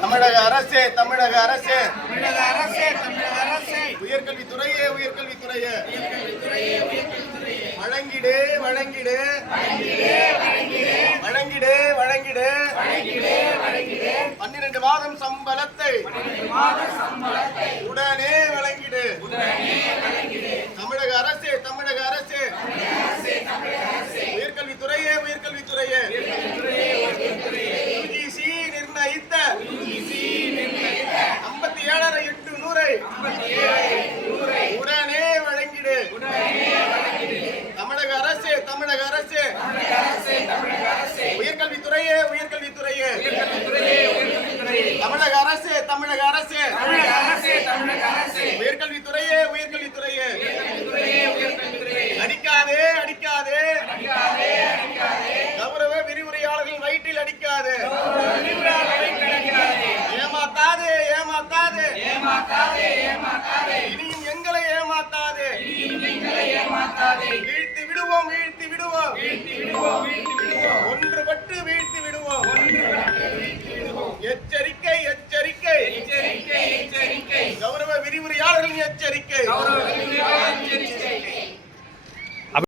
தமிழக அரசே தமிழக அரசே தமிழக அரசே தமிழக அரசே உயர்கல்வித்துறையே உயர்கல்வித்துறையே வழங்கிடு வழங்கிடு வழங்கிடு வழங்கிடு 12 மாதம் சம்பளத்தை உடனே வழங்கிடு. தமிழக அரசே தமிழக அரசே உயர்கல்வித்துறையே உயர்கல்வித்துறையே யுஜிசி நிர்ணயித்த 57,800 உடனே வழங்கிடு. தமிழக அரசே தமிழக அரசே உயர்கல்வித்துறையே உயர்கல்வித்துறையே தமிழக அரசே தமிழக அரசே உயர்கல்வித்துறையே உயர்கல்வித்துறையே அடிக்காதே அடிக்காதே கௌரவ விரிவுரையாளர்கள் வயிற்றில் அடிக்காதே, ஏமாத்தாதே ஏமாத்தாதே இனியும் எங்களை ஏமாத்தாதே, வீழ்த்தி விடுவோம் வீழ்த்தி